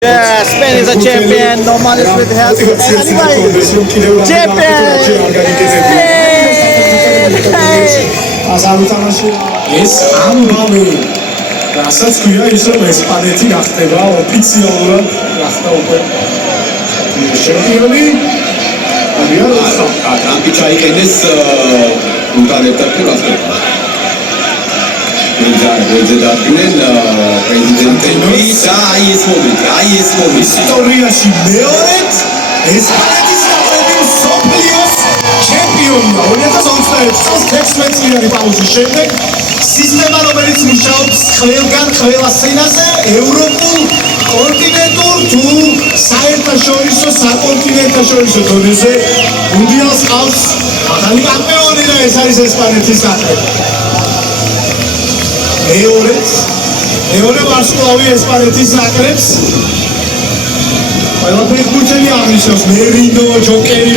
Yeah, Spain is a champion. No man is with help. Champion. ეს ამბავი რასაც ქვია ის რომ ესპანეთი გახდება ოფიციალურად გახდა უკვე ჩემპიონი ტრამპი ჩაიყენეს უნგარეთთან გახდება ვეძე დადგნენ პრეზიდენტები და აი ეს მომენტი ისტორიაში მეორედ ესპანეთის ნაკრები მსოფლიოს ჩემპიონია 2021 წელს 16 წლიანი პაუზის შემდეგ სისტემა რომელიც მუშაობს ყველგან ყველა სცენაზე ევროპულ კონტინენტურ თუ საერთაშორისო საკონტინენტაშორისო დონეზე მუნდიალს ყავს ახალი კამპიონი და ეს არის ესპანეთის ნაკრები მეორე ვარსკვლავი ესპანეთის ნაკრებს ყველაფერი ქუჩელი აღნიშნავს მერინო ჯოკერი